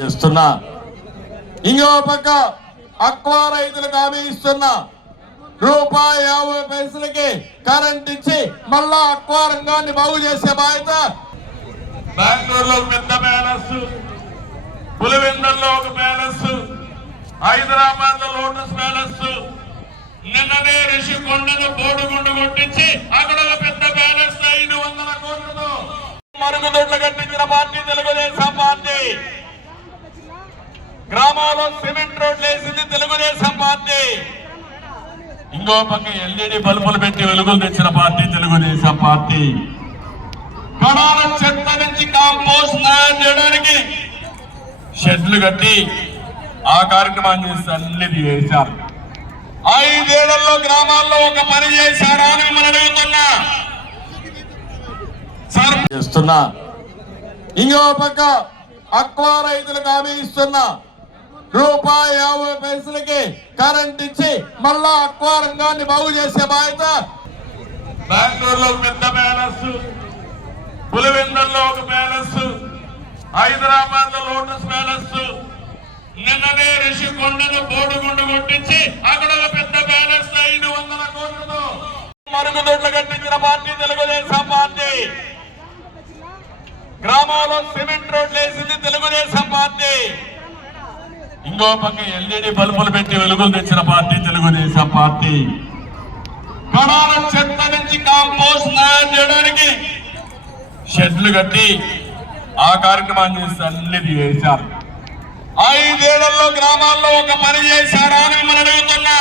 చేస్తున్నా ఇంకో పక్క అక్వా రైతులకు హామీ ఇస్తున్నా రూపాయి యాభై పైసలకి కరెంట్ ఇచ్చి మళ్ళా అక్వా రంగాన్ని బాగు చేసే బాధ్యత బెంగళూరులో పెద్ద ప్యాలెస్ పులివెందల్లో ఒక ప్యాలెస్ హైదరాబాద్ లో లోటస్ ప్యాలెస్ నిన్ననే రిషికొండను బోర్డు గుండు కొట్టించి అక్కడ ఒక పెద్ద ప్యాలెస్ ఐదు వందల కోట్లతో మరుగుదొడ్లు కట్టించిన పార్టీ తెలుగుదేశం పార్టీ గ్రామాల్లో సిమెంట్ రోడ్లు వేసింది తెలుగుదేశం పార్టీ ఇంకో పక్క ఎల్ఈడి బల్బులు పెట్టి వెలుగులు తెచ్చిన పార్టీ తెలుగుదేశం పార్టీ కణాల చెత్త నుంచి కాంపోస్ట్ తయారు చేయడానికి షెడ్లు కట్టి ఆ కార్యక్రమాన్ని చేసి అన్నిటి చేశారు ఐదేళ్లలో గ్రామాల్లో ఒక పని చేశారా అని మిమ్మల్ని అడుగుతున్నా చేస్తున్నా ఇంకో పక్క అక్వా రైతులకు హామీ ఇస్తున్నా రూపాయి యాభై పైసలకి కరెంట్ ఇచ్చి మళ్ళా అక్వారంగాన్ని బాగు చేసే బాధ్యత బెంగళూరులో పెద్ద ప్యాలెస్ పులివెందల్లో ఒక ప్యాలెస్ హైదరాబాద్ లో లోటస్ ప్యాలెస్ నిన్ననే రిషి కొండను బోడుగుండు కొట్టించి అక్కడ ఒక పెద్ద ప్యాలెస్ ఐదు వందల కోట్లతో మరుగుదొడ్లు కట్టించిన పార్టీ తెలుగుదేశం పార్టీ గ్రామాల్లో సిమెంట్ రోడ్లు వేసింది తెలుగుదేశం పార్టీ ఇంకో పక్క ఎల్ఈడి బల్బులు పెట్టి వెలుగులు తెచ్చిన పార్టీ తెలుగుదేశం పార్టీ కడాల చెత్త నుంచి కాంపోస్ట్ తయారు చేయడానికి షెడ్లు కట్టి ఆ కార్యక్రమాన్ని అన్నిటి చేశారు ఐదేళ్లలో గ్రామాల్లో ఒక పని చేశారా అని మనం అడుగుతున్నా